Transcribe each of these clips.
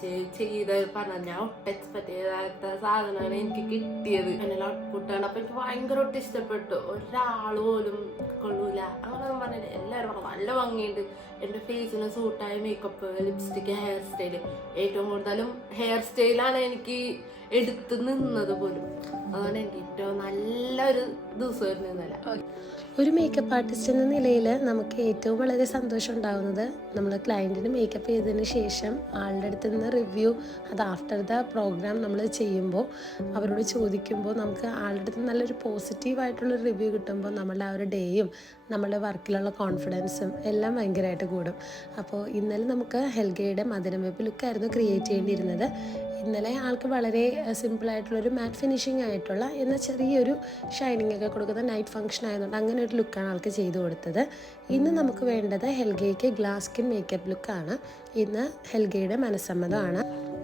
ചെയ്ത് പറഞ്ഞ ഒട്ടും എക്സ്പെക്ട് ചെയ്യാത്ത സാധനമാണ് എനിക്ക് കിട്ടിയത്. അങ്ങനെ ഔട്ട്പുട്ടാണ്. അപ്പൊ എനിക്ക് ഭയങ്കര ഒട്ടും ഇഷ്ടപ്പെട്ടു. ഒരാൾ പോലും കൊള്ളൂല അങ്ങനെ പറഞ്ഞിട്ട് എല്ലാവരും പറഞ്ഞു നല്ല ഭംഗിയുണ്ട്. എന്റെ ഫേസിന് സൂട്ടായ മേക്കപ്പ്, ലിപ്സ്റ്റിക്, ഹെയർ സ്റ്റൈല്, ഏറ്റവും കൂടുതലും ഹെയർ സ്റ്റൈലാണ് എനിക്ക് എടുത്ത് നിന്നത് പോലും. അതുകൊണ്ട് എനിക്ക് ഏറ്റവും നല്ലൊരു ദിവസമായിരുന്നു ഇന്നലെ. ഒരു മേക്കപ്പ് ആർട്ടിസ്റ്റ് എന്ന നിലയിൽ നമുക്ക് ഏറ്റവും വളരെ സന്തോഷം ഉണ്ടാകുന്നത് നമ്മൾ ക്ലയൻറ്റിന് മേക്കപ്പ് ചെയ്തതിന് ശേഷം ആളുടെ അടുത്ത് നിന്ന് റിവ്യൂ, അത് ആഫ്റ്റർ ദ പ്രോഗ്രാം നമ്മൾ ചെയ്യുമ്പോൾ അവരോട് ചോദിക്കുമ്പോൾ നമുക്ക് ആളുടെ അടുത്ത് നല്ലൊരു പോസിറ്റീവായിട്ടുള്ളൊരു റിവ്യൂ കിട്ടുമ്പോൾ നമ്മളുടെ ആ ഒരു ഡേയും നമ്മളുടെ വർക്കിലുള്ള കോൺഫിഡൻസും എല്ലാം ഭയങ്കരമായിട്ട് കൂടും. അപ്പോൾ ഇന്നലെ നമുക്ക് ഹെൽഗയുടെ മദനവെപ്പ് ലുക്കായിരുന്നു ക്രിയേറ്റ് ചെയ്യേണ്ടിയിരുന്നത്. ഇന്നലെ ആൾക്ക് വളരെ സിമ്പിളായിട്ടുള്ളൊരു മാറ്റ് ഫിനിഷിംഗ് ആയിട്ടുള്ള എന്നാൽ ചെറിയൊരു ഷൈനിങ് ഒക്കെ കൊടുക്കുന്ന നൈറ്റ് ഫംഗ്ഷൻ ആയതുകൊണ്ട് അങ്ങനെ ഒരു ലുക്കാണ് ആൾക്ക് ചെയ്തു കൊടുത്തത്. ഇന്ന് നമുക്ക് വേണ്ടത് ഹെൽഗയ്ക്ക് ഗ്ലാസ് സ്കിൻ മേക്കപ്പ് ലുക്കാണ്. ഇന്ന് ഹെൽഗയുടെ മനസ്സമ്മതമാണ്.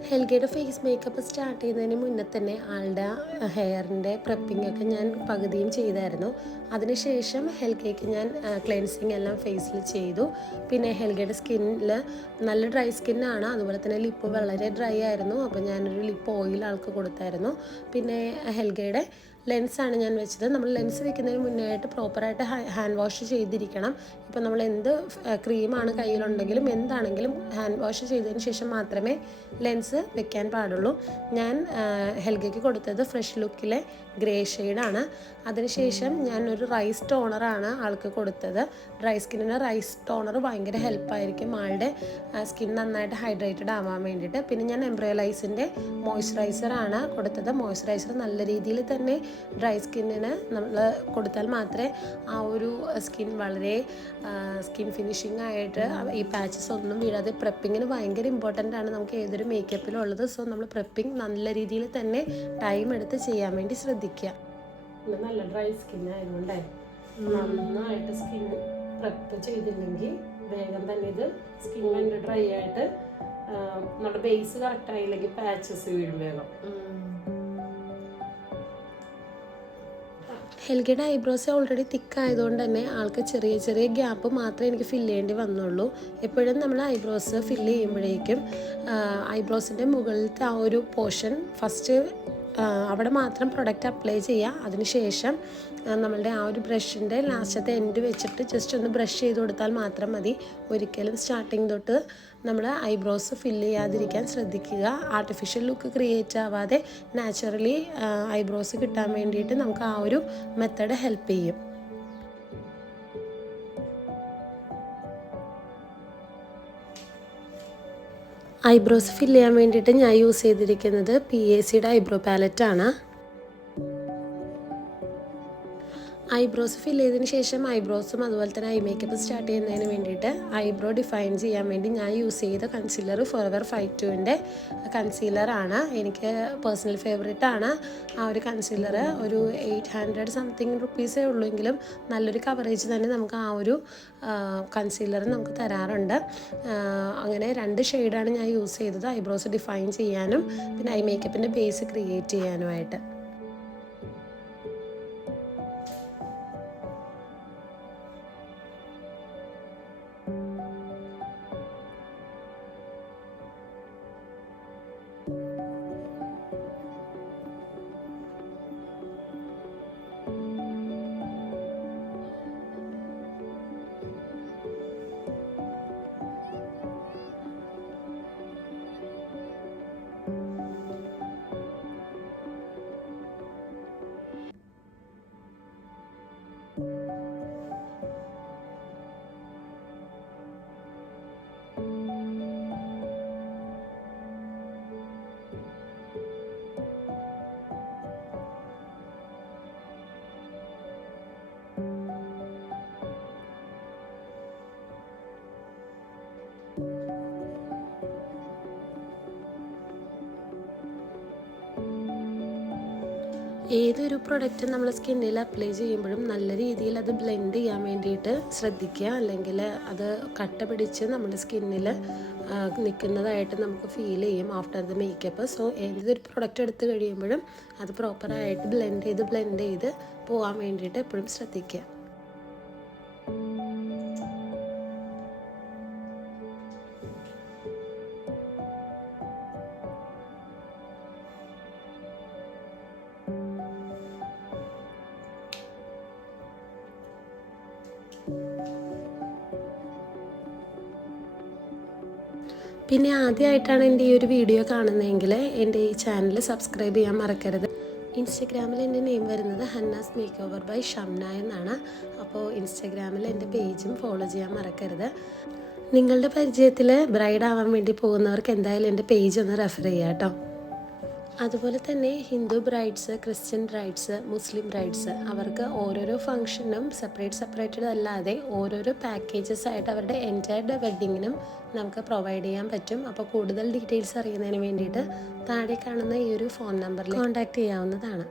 ഹെൽഗയുടെ ഫേസ് മേക്കപ്പ് സ്റ്റാർട്ട് ചെയ്യുന്നതിന് മുന്നേ തന്നെ ആളുടെ ഹെയറിൻ്റെ പ്രെപ്പിംഗ് ഒക്കെ ഞാൻ പകുതിയും ചെയ്തായിരുന്നു. അതിനുശേഷം ഹെൽഗയ്ക്ക് ഞാൻ ക്ലെൻസിങ് എല്ലാം ഫേസിൽ ചെയ്തു. പിന്നെ ഹെൽഗയുടെ സ്കിന്നിൽ നല്ല ഡ്രൈ സ്കിന്നാണ്, അതുപോലെ തന്നെ ലിപ്പ് വളരെ ഡ്രൈ ആയിരുന്നു. അപ്പോൾ ഞാനൊരു ലിപ്പ് ഓയിൽ ആൾക്ക് കൊടുത്തായിരുന്നു. പിന്നെ ഹെൽഗയുടെ ലെൻസാണ് ഞാൻ വെച്ചത്. നമ്മൾ ലെൻസ് വെക്കുന്നതിന് മുന്നേ ആയിട്ട് പ്രോപ്പറായിട്ട് ഹാൻഡ് വാഷ് ചെയ്തിരിക്കണം. ഇപ്പോൾ നമ്മൾ എന്ത് ക്രീമാണ് കയ്യിലുണ്ടെങ്കിലും എന്താണെങ്കിലും ഹാൻഡ് വാഷ് ചെയ്തതിന് ശേഷം മാത്രമേ ലെൻസ് വെക്കാൻ പാടുള്ളൂ. ഞാൻ ഹെൽഗയ്ക്ക് കൊടുത്തത് ഫ്രഷ് ലുക്കിലെ ഗ്രേ ഷെയ്ഡാണ്. അതിനുശേഷം ഞാനൊരു റൈസ് ടോണറാണ് ആൾക്ക് കൊടുത്തത്. ഡ്രൈ സ്കിന്നിന് റൈസ് ടോണർ ഭയങ്കര ഹെൽപ്പായിരിക്കും ആളുടെ സ്കിൻ നന്നായിട്ട് ഹൈഡ്രേറ്റഡ് ആവാൻ വേണ്ടിയിട്ട്. പിന്നെ ഞാൻ എംബ്രിയോലൈസിൻ്റെ മോയ്സ്ചറൈസറാണ് കൊടുത്തത്. മോയ്സ്ചറൈസർ നല്ല രീതിയിൽ തന്നെ ഡ്രൈ സ്കിന്നിന് നമ്മൾ കൊടുത്താൽ മാത്രമേ ആ ഒരു സ്കിൻ വളരെ സ്കിൻ ഫിനിഷിംഗ് ആയിട്ട് ഈ പാച്ചസ് ഒന്നും വീഴാതെ. പ്രെപ്പിങ്ങിന് ഭയങ്കര ഇമ്പോർട്ടൻ്റ് ആണ് നമുക്ക് ഏതൊരു മേക്കപ്പിലും ഉള്ളത്. സോ നമ്മൾ പ്രെപ്പിംഗ് നല്ല രീതിയിൽ തന്നെ ടൈം എടുത്ത് ചെയ്യാൻ വേണ്ടി ശ്രദ്ധിക്കുക. നല്ല ഡ്രൈ സ്കിൻ ആയതുകൊണ്ടേ നന്നായിട്ട് സ്കിൻ പ്രെപ്പ് ചെയ്തില്ലെങ്കിൽ വേഗം തന്നെ ഇത് സ്കിൻ ഭയങ്കര ഡ്രൈ ആയിട്ട് നമ്മുടെ ബേസ് കറക്റ്റ് ആയില്ലെങ്കിൽ പാച്ചസ് വീഴും വേഗം. ഹെൽഗയുടെ ഐബ്രോസ് ഓൾറെഡി തിക്കായതുകൊണ്ട് തന്നെ ആൾക്ക് ചെറിയ ചെറിയ ഗ്യാപ്പ് മാത്രമേ എനിക്ക് ഫില്ല് ചെയ്യേണ്ടി വന്നുള്ളൂ. എപ്പോഴും നമ്മൾ ഐബ്രോസ് ഫില്ല് ചെയ്യുമ്പോഴേക്കും ഐബ്രോസിൻ്റെ മുകളിലത്തെ ആ ഒരു പോർഷൻ ഫസ്റ്റ് അവിടെ മാത്രം പ്രൊഡക്റ്റ് അപ്ലൈ ചെയ്യുക. അതിനുശേഷം നമ്മളുടെ ആ ഒരു ബ്രഷിൻ്റെ ലാസ്റ്റത്തെ എൻഡ് വെച്ചിട്ട് ജസ്റ്റ് ഒന്ന് ബ്രഷ് ചെയ്ത് കൊടുത്താൽ മാത്രം മതി. ഒരിക്കലും സ്റ്റാർട്ടിങ് തൊട്ട് നമ്മൾ ഐബ്രോസ് ഫില്ല് ചെയ്യാതിരിക്കാൻ ശ്രദ്ധിക്കുക. ആർട്ടിഫിഷ്യൽ ലുക്ക് ക്രിയേറ്റ് ആവാതെ നാച്ചുറലി ഐബ്രോസ് കിട്ടാൻ വേണ്ടിയിട്ട് നമുക്ക് ആ ഒരു മെത്തേഡ് ഹെൽപ്പ് ചെയ്യും. ഐബ്രോസ് ഫില്ല് ചെയ്യാൻ വേണ്ടിയിട്ട് ഞാൻ യൂസ് ചെയ്തിരിക്കുന്നത് PACയുടെ ഐബ്രോ പാലറ്റാണ്. ഐബ്രോസ് ഫില്ല് ചെയ്തതിന് ശേഷം ഐബ്രോസും അതുപോലെ തന്നെ ഐ മേക്കപ്പ് സ്റ്റാർട്ട് ചെയ്യുന്നതിന് വേണ്ടിയിട്ട് ഐബ്രോ ഡിഫൈൻ ചെയ്യാൻ വേണ്ടി ഞാൻ യൂസ് ചെയ്ത കൺസീലർ ഫോറെവർ 52ൻ്റെ കൺസീലറാണ്. എനിക്ക് പേഴ്സണൽ ഫേവറേറ്റ് ആണ് ആ ഒരു കൺസീലർ. ഒരു 800 സംതിങ് റുപ്പീസേ ഉള്ളൂവെങ്കിലും നല്ലൊരു കവറേജ് തന്നെ നമുക്ക് ആ ഒരു കൺസീലർ നമുക്ക് തരാറുണ്ട്. അങ്ങനെ 2 ഷെയ്ഡാണ് ഞാൻ യൂസ് ചെയ്തത്, ഐബ്രോസ് ഡിഫൈൻ ചെയ്യാനും പിന്നെ ഐ മേക്കപ്പിൻ്റെ ബേസ് ക്രിയേറ്റ് ചെയ്യാനുമായിട്ട്. ഏതൊരു പ്രൊഡക്റ്റ് നമ്മൾ സ്കിന്നിൽ അപ്ലൈ ചെയ്യുമ്പോഴും നല്ല രീതിയിൽ അത് ബ്ലെൻഡ് ചെയ്യാൻ വേണ്ടിയിട്ട് ശ്രദ്ധിക്കുക. അല്ലെങ്കിൽ അത് കട്ട പിടിച്ച് നമ്മുടെ സ്കിന്നിൽ നിൽക്കുന്നതായിട്ട് നമുക്ക് ഫീൽ ചെയ്യും ആഫ്റ്റർ ദ മേക്കപ്പ്. സോ ഏതൊരു പ്രൊഡക്റ്റ് എടുത്ത് കഴിയുമ്പോഴും അത് പ്രോപ്പറായിട്ട് ബ്ലെൻഡ് ചെയ്ത് പോകാൻ വേണ്ടിയിട്ട് എപ്പോഴും ശ്രദ്ധിക്കുക. പിന്നെ ആദ്യമായിട്ടാണ് എൻ്റെ ഈ ഒരു വീഡിയോ കാണുന്നതെങ്കിൽ എൻ്റെ ഈ ചാനൽ സബ്സ്ക്രൈബ് ചെയ്യാൻ മറക്കരുത്. ഇൻസ്റ്റഗ്രാമിൽ എൻ്റെ നെയിം വരുന്നത് Hannas make over by Shamna എന്നാണ്. അപ്പോൾ ഇൻസ്റ്റഗ്രാമിൽ എൻ്റെ പേജും ഫോളോ ചെയ്യാൻ മറക്കരുത്. നിങ്ങളുടെ പരിചയത്തിൽ ബ്രൈഡ് ആവാൻ വേണ്ടി പോകുന്നവർക്ക് എന്തായാലും എൻ്റെ പേജ് ഒന്ന് റെഫർ ചെയ്യാം കേട്ടോ. അതുപോലെ തന്നെ ഹിന്ദു ബ്രൈഡ്സ്, ക്രിസ്ത്യൻ ബ്രൈഡ്സ്, മുസ്ലിം ബ്രൈഡ്സ് അവർക്ക് ഓരോരോ ഫംഗ്ഷനും സെപ്പറേറ്റഡ് അല്ലാതെ ഓരോരോ പാക്കേജസ് ആയിട്ട് അവരുടെ എൻറ്റയർ വെഡ്ഡിങ്ങിനും നമുക്ക് പ്രൊവൈഡ് ചെയ്യാൻ പറ്റും. അപ്പോൾ കൂടുതൽ ഡീറ്റെയിൽസ് അറിയുന്നതിന് വേണ്ടിയിട്ട് താഴെ കാണുന്ന ഈ ഒരു ഫോൺ നമ്പറിൽ കോൺടാക്റ്റ് ചെയ്യാവുന്നതാണ്.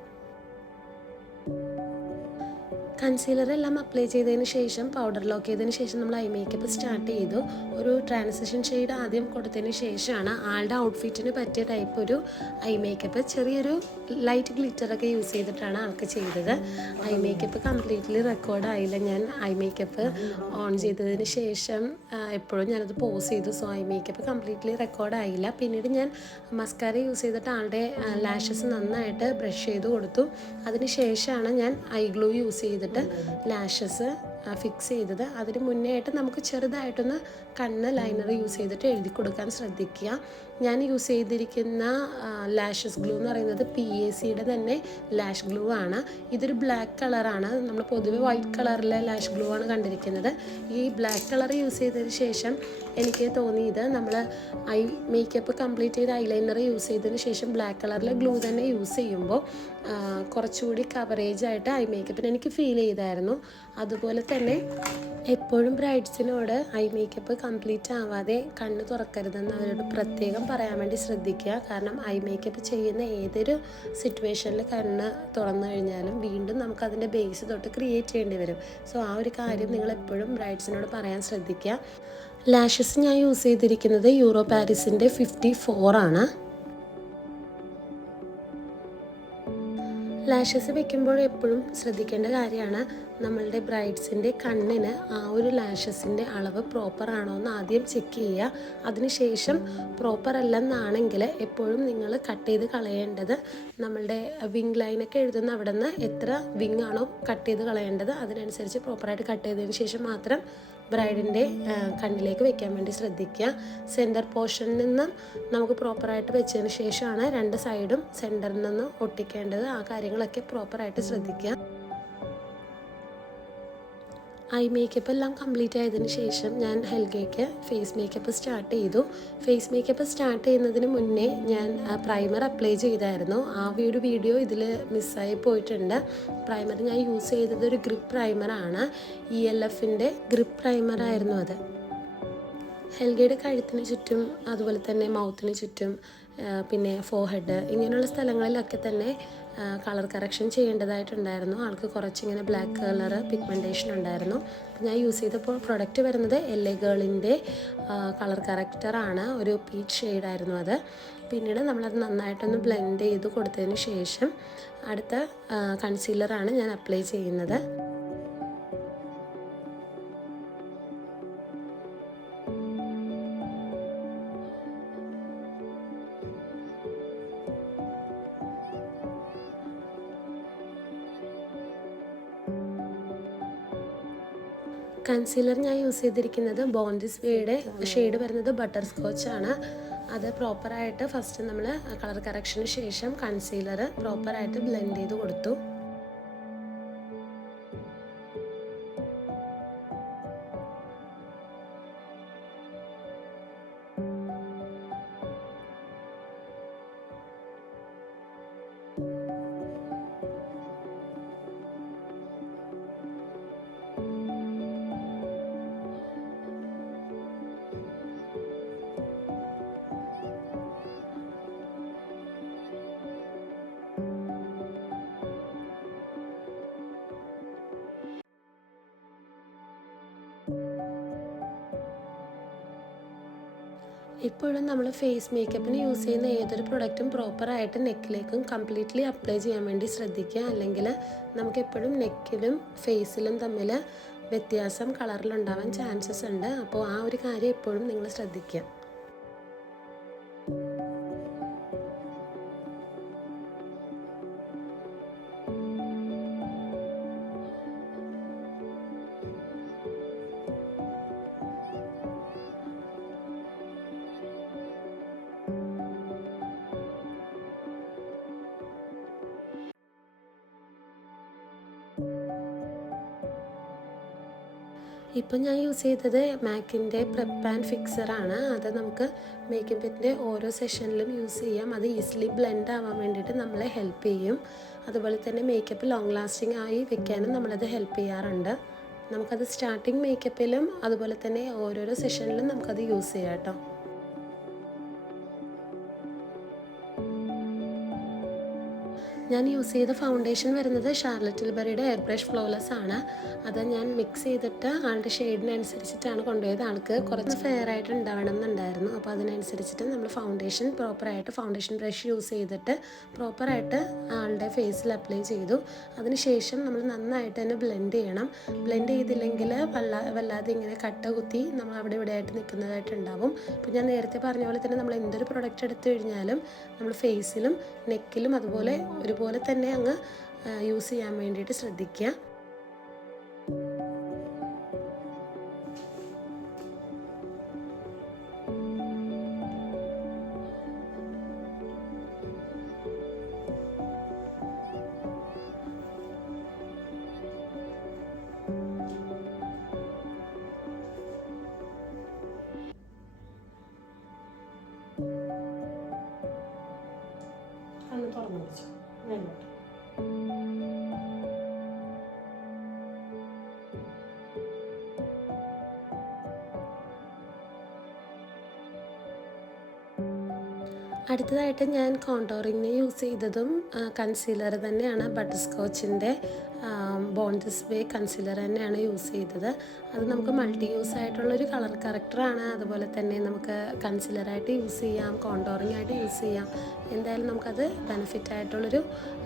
കൺസീലർ എല്ലാം അപ്ലൈ ചെയ്തതിന് ശേഷം പൗഡർ ലോക്ക് ചെയ്തതിന് ശേഷം നമ്മൾ ഐ മേക്കപ്പ് സ്റ്റാർട്ട് ചെയ്തു. ഒരു ട്രാൻസിഷൻ ഷെയ്ഡ് ആദ്യം കൊടുത്തതിന് ശേഷമാണ് ആളുടെ ഔട്ട്ഫിറ്റിന് പറ്റിയ ടൈപ്പ് ഒരു ഐ മേക്കപ്പ്, ചെറിയൊരു ലൈറ്റ് ഗ്ലിറ്ററൊക്കെ യൂസ് ചെയ്തിട്ടാണ് ആൾക്ക് ചെയ്തത്. ഐ മേക്കപ്പ് കംപ്ലീറ്റ്ലി റെക്കോർഡായില്ല. ഞാൻ ഐ മേക്കപ്പ് ഓൺ ചെയ്തതിന് ശേഷം എപ്പോഴും ഞാനത് പോസ് ചെയ്തു. സോ ഐ മേക്കപ്പ് കംപ്ലീറ്റ്ലി റെക്കോർഡായില്ല. പിന്നീട് ഞാൻ മസ്കാര യൂസ് ചെയ്തിട്ട് ആളുടെ ലാഷസ് നന്നായിട്ട് ബ്രഷ് ചെയ്ത് കൊടുത്തു. അതിന് ശേഷമാണ് ഞാൻ ഐ ഗ്ലൂ യൂസ് ചെയ്തിട്ട് ലാഷസ് ഫിക്സ് ചെയ്തത്. അതിന് മുന്നേ ആയിട്ട് നമുക്ക് ചെറുതായിട്ടൊന്ന് കണ്ണ് ലൈനർ യൂസ് ചെയ്തിട്ട് എഴുതി കൊടുക്കാൻ ശ്രദ്ധിക്കുക. ഞാൻ യൂസ് ചെയ്തിരിക്കുന്ന ലാഷസ് ഗ്ലൂ എന്ന് പറയുന്നത് PACയുടെ തന്നെ ലാഷ് ഗ്ലൂ ആണ്. ഇതൊരു ബ്ലാക്ക് കളറാണ്. നമ്മൾ പൊതുവെ വൈറ്റ് കളറിലെ ലാഷ് ഗ്ലൂ ആണ് കണ്ടിരിക്കുന്നത്. ഈ ബ്ലാക്ക് കളർ യൂസ് ചെയ്തതിന് ശേഷം എനിക്ക് തോന്നിയത് നമ്മൾ ഐ മേക്കപ്പ് കംപ്ലീറ്റ് ചെയ്ത് ഐലൈനർ യൂസ് ചെയ്തതിന് ശേഷം ബ്ലാക്ക് കളറിലെ ഗ്ലൂ തന്നെ യൂസ് ചെയ്യുമ്പോൾ കുറച്ചുകൂടി കവറേജ് ആയിട്ട് ഐ മേക്കപ്പിന് എനിക്ക് ഫീൽ ചെയ്തായിരുന്നു. അതുപോലെ തന്നെ എപ്പോഴും ബ്രൈഡ്സിനോട് ഐ മേക്കപ്പ് കംപ്ലീറ്റ് ആവാതെ കണ്ണ് തുറക്കരുതെന്ന് അവരോട് പ്രത്യേകം പറയാൻ വേണ്ടി ശ്രദ്ധിക്കുക. കാരണം ഐ മേക്കപ്പ് ചെയ്യുന്ന ഏതൊരു സിറ്റുവേഷനിൽ കണ്ണ് തുറന്നു കഴിഞ്ഞാലും വീണ്ടും നമുക്കതിൻ്റെ ബേസ് തൊട്ട് ക്രിയേറ്റ് ചെയ്യേണ്ടി വരും. സോ ആ ഒരു കാര്യം നിങ്ങൾ എപ്പോഴും ബ്രൈഡ്സിനോട് പറയാൻ ശ്രദ്ധിക്കുക. ലാഷസ് ഞാൻ യൂസ് ചെയ്തിരിക്കുന്നത് യൂറോ പാരീസിൻ്റെ 54 ആണ്. ലാഷസ് വെക്കുമ്പോൾ എപ്പോഴും ശ്രദ്ധിക്കേണ്ട കാര്യമാണ് നമ്മളുടെ ബ്രൈഡ്സിൻ്റെ കണ്ണിന് ആ ഒരു ലാഷസിൻ്റെ അളവ് പ്രോപ്പർ ആണോ എന്ന് ആദ്യം ചെക്ക് ചെയ്യുക. അതിനുശേഷം പ്രോപ്പർ അല്ലെന്നാണെങ്കിൽ എപ്പോഴും നിങ്ങൾ കട്ട് ചെയ്ത് കളയേണ്ടത് നമ്മളുടെ വിങ് ലൈനൊക്കെ എഴുതുന്ന അവിടെ നിന്ന് എത്ര വിങ് ആണോ കട്ട് ചെയ്ത് കളയേണ്ടത് അതിനനുസരിച്ച് പ്രോപ്പറായിട്ട് കട്ട് ചെയ്തതിന് ശേഷം മാത്രം ബ്രൈഡിൻ്റെ കണ്ണിലേക്ക് വെക്കാൻ വേണ്ടി ശ്രദ്ധിക്കുക. സെൻറ്റർ പോർഷനിൽ നിന്ന് നമുക്ക് പ്രോപ്പറായിട്ട് വെച്ചതിന് ശേഷമാണ് രണ്ട് സൈഡും സെൻറ്ററിൽ നിന്ന് ഒട്ടിക്കേണ്ടത്. ആ കാര്യങ്ങളൊക്കെ പ്രോപ്പറായിട്ട് ശ്രദ്ധിക്കുക. ഐ മേക്കപ്പ് എല്ലാം കംപ്ലീറ്റ് ആയതിനു ശേഷം ഞാൻ ഹെൽഗയ്ക്ക് ഫേസ് മേക്കപ്പ് സ്റ്റാർട്ട് ചെയ്തു. ഫേസ് മേക്കപ്പ് സ്റ്റാർട്ട് ചെയ്യുന്നതിന് മുന്നേ ഞാൻ പ്രൈമർ അപ്ലൈ ചെയ്തായിരുന്നു. ആ ഒരു വീഡിയോ ഇതിൽ മിസ്സായി പോയിട്ടുണ്ട്. പ്രൈമർ ഞാൻ യൂസ് ചെയ്തത് ഒരു ഗ്രിപ്പ് പ്രൈമറാണ്. ELFൻ്റെ ഗ്രിപ്പ് പ്രൈമറായിരുന്നു അത്. ഹെൽഗയുടെ കഴുത്തിന് ചുറ്റും അതുപോലെ തന്നെ മൗത്തിന് ചുറ്റും പിന്നെ ഫോർഹെഡ് ഇങ്ങനെയുള്ള സ്ഥലങ്ങളിലൊക്കെ തന്നെ കളർ കറക്ഷൻ ചെയ്യേണ്ടതായിട്ടുണ്ടായിരുന്നു. ആൾക്ക് കുറച്ചിങ്ങനെ ബ്ലാക്ക് കളർ പിഗ്മെൻറ്റേഷൻ ഉണ്ടായിരുന്നു. ഞാൻ യൂസ് ചെയ്തപ്പോൾ പ്രൊഡക്റ്റ് വരുന്നത് LA ഗേളിൻ്റെ കളർ കറക്റ്ററാണ്. ഒരു പീച്ച് ഷെയ്ഡായിരുന്നു അത്. പിന്നീട് നമ്മളത് നന്നായിട്ടൊന്ന് ബ്ലെൻഡ് ചെയ്ത് കൊടുത്തതിന് ശേഷം അടുത്ത കൺസീലറാണ് ഞാൻ അപ്ലൈ ചെയ്യുന്നത്. കൺസീലർ ഞാൻ യൂസ് ചെയ്തിരിക്കുന്നത് ബോണ്ടിസ് വേയുടെ ഷെയ്ഡ് വരുന്നത് ബട്ടർ സ്കോച്ച് ആണ്. അത് പ്രോപ്പറായിട്ട് ഫസ്റ്റ് നമ്മൾ കളർ കറക്ഷന് ശേഷം കൺസീലർ പ്രോപ്പറായിട്ട് ബ്ലെൻഡ് ചെയ്ത് കൊടുത്തു. ഇപ്പോഴും നമ്മൾ ഫേസ് മേക്കപ്പിന് യൂസ് ചെയ്യുന്ന ഏതൊരു പ്രൊഡക്റ്റും പ്രോപ്പറായിട്ട് നെക്കിലേക്കും കംപ്ലീറ്റ്ലി അപ്ലൈ ചെയ്യാൻ വേണ്ടി ശ്രദ്ധിക്കുക. അല്ലെങ്കിൽ നമുക്കെപ്പോഴും നെക്കിലും ഫേസിലും തമ്മിൽ വ്യത്യാസം കളറിലുണ്ടാവാൻ ചാൻസസ് ഉണ്ട്. അപ്പോൾ ആ ഒരു കാര്യം എപ്പോഴും നിങ്ങൾ ശ്രദ്ധിക്കുക. ഇപ്പം ഞാൻ യൂസ് ചെയ്തത് മാക്കിൻ്റെ പ്രെപ്പ് ആൻഡ് ഫിക്സറാണ്. അത് നമുക്ക് മേക്കപ്പിൻ്റെ ഓരോ സെഷനിലും യൂസ് ചെയ്യാം. അത് ഈസിലി ബ്ലെൻഡ് ആവാൻ വേണ്ടിയിട്ട് നമ്മളെ ഹെൽപ്പ് ചെയ്യും. അതുപോലെ തന്നെ മേക്കപ്പ് ലോങ് ലാസ്റ്റിംഗ് ആയി വെക്കാനും നമ്മളത് ഹെൽപ്പ് ചെയ്യാറുണ്ട്. നമുക്കത് സ്റ്റാർട്ടിങ് മേക്കപ്പിലും അതുപോലെ തന്നെ ഓരോരോ സെഷനിലും നമുക്കത് യൂസ് ചെയ്യാം കേട്ടോ. ഞാൻ യൂസ് ചെയ്ത ഫൗണ്ടേഷൻ വരുന്നത് ഷാർലറ്റ് ടിൽബറിയുടെ എയർ ബ്രഷ് ഫ്ലോലെസ് ആണ്. അത് ഞാൻ മിക്സ് ചെയ്തിട്ട് ആളുടെ ഷെയ്ഡിനനുസരിച്ചിട്ടാണ് കൊണ്ടുപോയത്. ആൾക്ക് കുറച്ച് ഫെയർ ആയിട്ട് ഉണ്ടാവണം എന്നുണ്ടായിരുന്നു. അപ്പോൾ അതിനനുസരിച്ചിട്ട് നമ്മൾ ഫൗണ്ടേഷൻ പ്രോപ്പറായിട്ട് ഫൗണ്ടേഷൻ ബ്രഷ് യൂസ് ചെയ്തിട്ട് പ്രോപ്പറായിട്ട് ആളുടെ ഫേസിൽ അപ്ലൈ ചെയ്തു. അതിനുശേഷം നമ്മൾ നന്നായിട്ട് തന്നെ ബ്ലെൻഡ് ചെയ്യണം. ബ്ലെൻഡ് ചെയ്തില്ലെങ്കിൽ വല്ലാതെ ഇങ്ങനെ കട്ട കുത്തി നമ്മൾ അവിടെ ഇവിടെ ആയിട്ട് നിൽക്കുന്നതായിട്ടുണ്ടാവും. ഇപ്പോൾ ഞാൻ നേരത്തെ പറഞ്ഞ പോലെ തന്നെ നമ്മൾ എന്തൊരു പ്രൊഡക്റ്റ് എടുത്തു കഴിഞ്ഞാലും നമ്മൾ ഫേസിലും നെക്കിലും അതുപോലെ ഒരുപോലെ തന്നെ അങ്ങ് യൂസ് ചെയ്യാൻ വേണ്ടിയിട്ട് ശ്രദ്ധിക്കുക. കണ്ണ് തുറന്നു വെച്ചു വേണ്ടോട്ട്. അടുത്തതായിട്ട് ഞാൻ കോണ്ടോറിങ്ങിന് യൂസ് ചെയ്തതും കൺസീലർ തന്നെയാണ്. ബട്ടർ സ്കോച്ചിൻ്റെ ബോൺ ദിസ് വേ കൺസീലർ തന്നെയാണ് യൂസ് ചെയ്തത്. അത് നമുക്ക് മൾട്ടി യൂസ് ആയിട്ടുള്ളൊരു കളർ കറക്റ്ററാണ്. അതുപോലെ തന്നെ നമുക്ക് കൺസീലറായിട്ട് യൂസ് ചെയ്യാം, കോണ്ടോറിങ് ആയിട്ട് യൂസ് ചെയ്യാം. എന്തായാലും നമുക്കത് ബെനിഫിറ്റ് ആയിട്ടുള്ളൊരു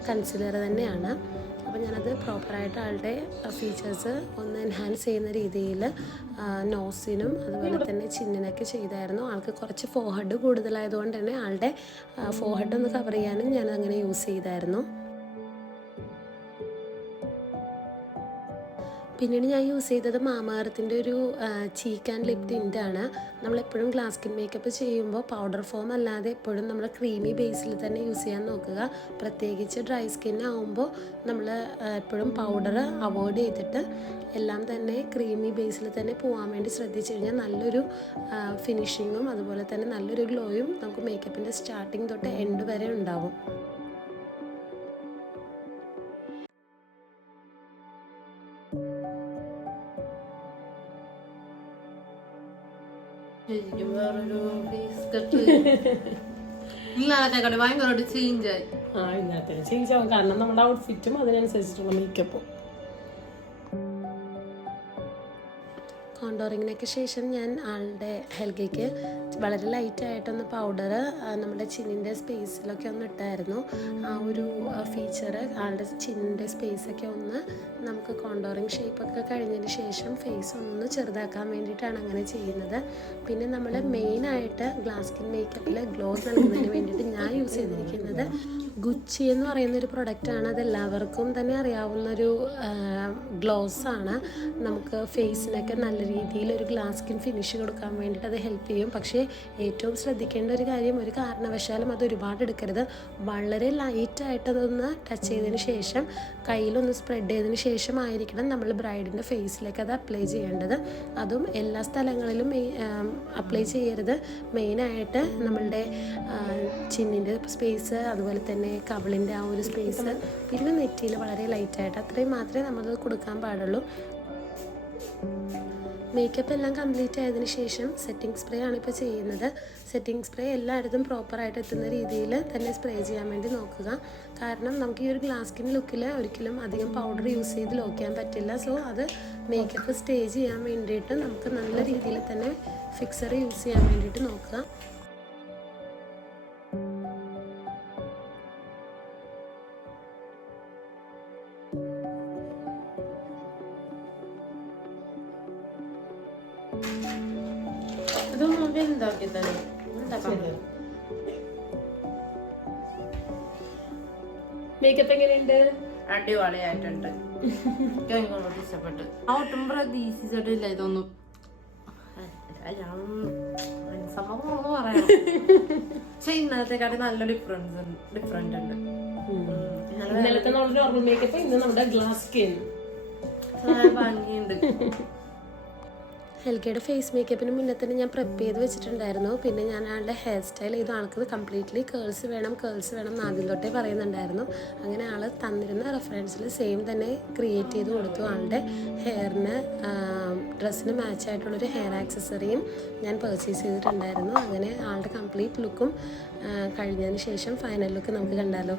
കൺസീലർ തന്നെയാണ്. അപ്പോൾ ഞാനത് പ്രോപ്പറായിട്ട് ആളുടെ ഫീച്ചേഴ്സ് ഒന്ന് എൻഹാൻസ് ചെയ്യുന്ന രീതിയിൽ നോസിനും അതുപോലെ തന്നെ ചിന്നിനൊക്കെ ചെയ്തായിരുന്നു. ആൾക്ക് കുറച്ച് ഫോർഹെഡ് കൂടുതലായതുകൊണ്ട് തന്നെ ആളുടെ ഫോർഹെഡ് ഒന്ന് കവർ ചെയ്യാനും ഞാനങ്ങനെ യൂസ് ചെയ്തായിരുന്നു. പിന്നീട് ഞാൻ യൂസ് ചെയ്തത് മാമാർത്തിൻ്റെ ഒരു ചീക്ക് ആൻഡ് ലിപ് ടിൻ്റാണ്. നമ്മളെപ്പോഴും ഗ്ലാസ് സ്കിൻ മേക്കപ്പ് ചെയ്യുമ്പോൾ പൗഡർ ഫോം അല്ലാതെ എപ്പോഴും നമ്മൾ ക്രീമി ബേസിൽ തന്നെ യൂസ് ചെയ്യാൻ നോക്കുക. പ്രത്യേകിച്ച് ഡ്രൈ സ്കിൻ ആകുമ്പോൾ നമ്മൾ എപ്പോഴും പൗഡർ അവോയ്ഡ് ചെയ്തിട്ട് എല്ലാം തന്നെ ക്രീമി ബേസിൽ തന്നെ പോകാൻ വേണ്ടി ശ്രദ്ധിച്ചു കഴിഞ്ഞാൽ നല്ലൊരു ഫിനിഷിങ്ങും അതുപോലെ തന്നെ നല്ലൊരു ഗ്ലോയും നമുക്ക് മേക്കപ്പിൻ്റെ സ്റ്റാർട്ടിങ് തൊട്ട് എൻഡ് വരെ ഉണ്ടാവും. ശരിക്കും വേറൊരു ഫേസ് കട്ട് ഇന്നലത്തെ ഭയങ്കരമായിട്ട് ചേഞ്ച് ആയി. ഇന്നത്തെ ചേഞ്ച് ആവും, കാരണം നമ്മുടെ ഔട്ട്ഫിറ്റും അതിനനുസരിച്ചിട്ടുള്ള മേക്കപ്പും. കോണ്ടോറിങ്ങിനൊക്കെ ശേഷം ഞാൻ ആളുടെ ഹെൽഗയ്ക്ക് വളരെ ലൈറ്റായിട്ടൊന്ന് പൗഡർ നമ്മുടെ ചിന്നിൻ്റെ സ്പേസിലൊക്കെ ഒന്ന് ഇട്ടായിരുന്നു. ആ ഒരു ഫീച്ചർ ആളുടെ ചിന്നിൻ്റെ സ്പേസൊക്കെ ഒന്ന് നമുക്ക് കോണ്ടോറിങ് ഷേപ്പൊക്കെ കഴിഞ്ഞതിന് ശേഷം ഫേസ് ഒന്ന് ചെറുതാക്കാൻ വേണ്ടിയിട്ടാണ് അങ്ങനെ ചെയ്യുന്നത്. പിന്നെ നമ്മൾ മെയിനായിട്ട് ഗ്ലാസ് സ്കിൻ മേക്കപ്പിൽ ഗ്ലോ നൽകുന്നതിന് വേണ്ടിയിട്ട് ഞാൻ യൂസ് ചെയ്തിരിക്കുന്നത് ഗുച്ചി എന്ന് പറയുന്നൊരു പ്രൊഡക്റ്റാണ്. അതെല്ലാവർക്കും തന്നെ അറിയാവുന്നൊരു ഗ്ലോസാണ്. നമുക്ക് ഫേസിനൊക്കെ നല്ല രീതിയിൽ ഒരു ഗ്ലാസ് സ്കിൻ ഫിനിഷ് കൊടുക്കാൻ വേണ്ടിയിട്ട് അത് ഹെൽപ്പ് ചെയ്യും. പക്ഷേ ഏറ്റവും ശ്രദ്ധിക്കേണ്ട ഒരു കാര്യം, ഒരു കാരണവശാലും അത് ഒരുപാട് എടുക്കരുത്. വളരെ ലൈറ്റായിട്ട് അതൊന്ന് ടച്ച് ചെയ്തതിന് ശേഷം കയ്യിലൊന്ന് സ്പ്രെഡ് ചെയ്തതിന് ശേഷം ആയിരിക്കണം നമ്മൾ ബ്രൈഡിൻ്റെ ഫേസിലേക്ക് അത് അപ്ലൈ ചെയ്യേണ്ടത്. അതും എല്ലാ സ്ഥലങ്ങളിലും അപ്ലൈ ചെയ്യരുത്. മെയിനായിട്ട് നമ്മളുടെ ചിന്നിൻ്റെ സ്പേസ്, അതുപോലെ തന്നെ കവിളിൻ്റെ ആ ഒരു സ്പേസ്, പിന്നെ നെറ്റിയിൽ വളരെ ലൈറ്റായിട്ട്, അത്രയും മാത്രമേ നമ്മളത് കൊടുക്കാൻ പാടുള്ളൂ. മേക്കപ്പ് എല്ലാം കംപ്ലീറ്റ് ആയതിനു ശേഷം സെറ്റിംഗ് സ്പ്രേ ആണ് ഇപ്പോൾ ചെയ്യുന്നത്. സെറ്റിംഗ് സ്പ്രേ എല്ലായിടത്തും പ്രോപ്പറായിട്ട് എത്തുന്ന രീതിയിൽ തന്നെ സ്പ്രേ ചെയ്യാൻ വേണ്ടി നോക്കുക. കാരണം നമുക്ക് ഈ ഒരു ഗ്ലാസ് സ്കിൻ ലുക്കിൽ ഒരിക്കലും അധികം പൗഡർ യൂസ് ചെയ്ത് ലോക്ക് ചെയ്യാൻ പറ്റില്ല. സോ അത് മേക്കപ്പ് സ്റ്റേ ചെയ്യാൻ വേണ്ടിയിട്ട് നമുക്ക് നല്ല രീതിയിൽ തന്നെ ഫിക്സർ യൂസ് ചെയ്യാൻ വേണ്ടിയിട്ട് നോക്കുക. ഇതൊന്നും എന്താക്കി തന്നെ മേക്കപ്പ് എങ്ങനെയുണ്ട്? അടിപൊളിയായിട്ടുണ്ട്. എനിക്ക് ഇഷ്ടപ്പെട്ടു. ഒട്ടും പ്രതീക്ഷിച്ചിട്ടില്ല ഇതൊന്നും. സംഭവം പറയാം, പക്ഷെ ഇന്നലത്തെക്കാട്ടി നല്ല ഡിഫറെന്റ് ഉണ്ട്. ഇന്നലത്തെ നമ്മുടെ നോർമൽ മേക്കപ്പ്, ഇന്ന് നമ്മുടെ ഗ്ലാസ് സ്കിൻ ഭംഗിയുണ്ട്. എൽക്കയുടെ ഫേസ് മേക്കപ്പിന് മുന്നേ തന്നെ ഞാൻ പ്രിപ്പ് ചെയ്ത് വെച്ചിട്ടുണ്ടായിരുന്നു. പിന്നെ ഞാൻ ആളുടെ ഹെയർ സ്റ്റൈൽ ചെയ്ത് ആൾക്ക് കംപ്ലീറ്റ്ലി കേൾസ് വേണം എന്ന് ആദ്യം തൊട്ടേ പറയുന്നുണ്ടായിരുന്നു. അങ്ങനെ ആൾ തന്നിരുന്ന റെഫറൻസിൽ സെയിം തന്നെ ക്രിയേറ്റ് ചെയ്ത് കൊടുത്തു. ആളുടെ ഹെയറിന് ഡ്രസ്സിന് മാച്ചായിട്ടുള്ളൊരു ഹെയർ ആക്സസറിയും ഞാൻ പർച്ചേസ് ചെയ്തിട്ടുണ്ടായിരുന്നു. അങ്ങനെ ആളുടെ കംപ്ലീറ്റ് ലുക്കും കഴിഞ്ഞതിന് ശേഷം ഫൈനൽ ലുക്ക് നമുക്ക് കണ്ടാലോ.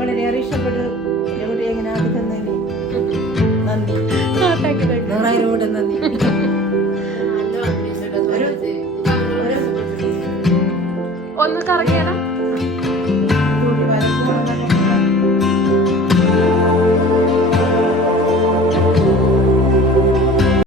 വളരെയേറെ ഇഷ്ടപ്പെട്ടു. എൻ്റെ കുട്ടി എങ്ങനെ ആക്കി തന്നേനെ നന്ദി, 100,000 കൂടെ നന്ദി. ഒന്ന് കറങ്ങിയടാ.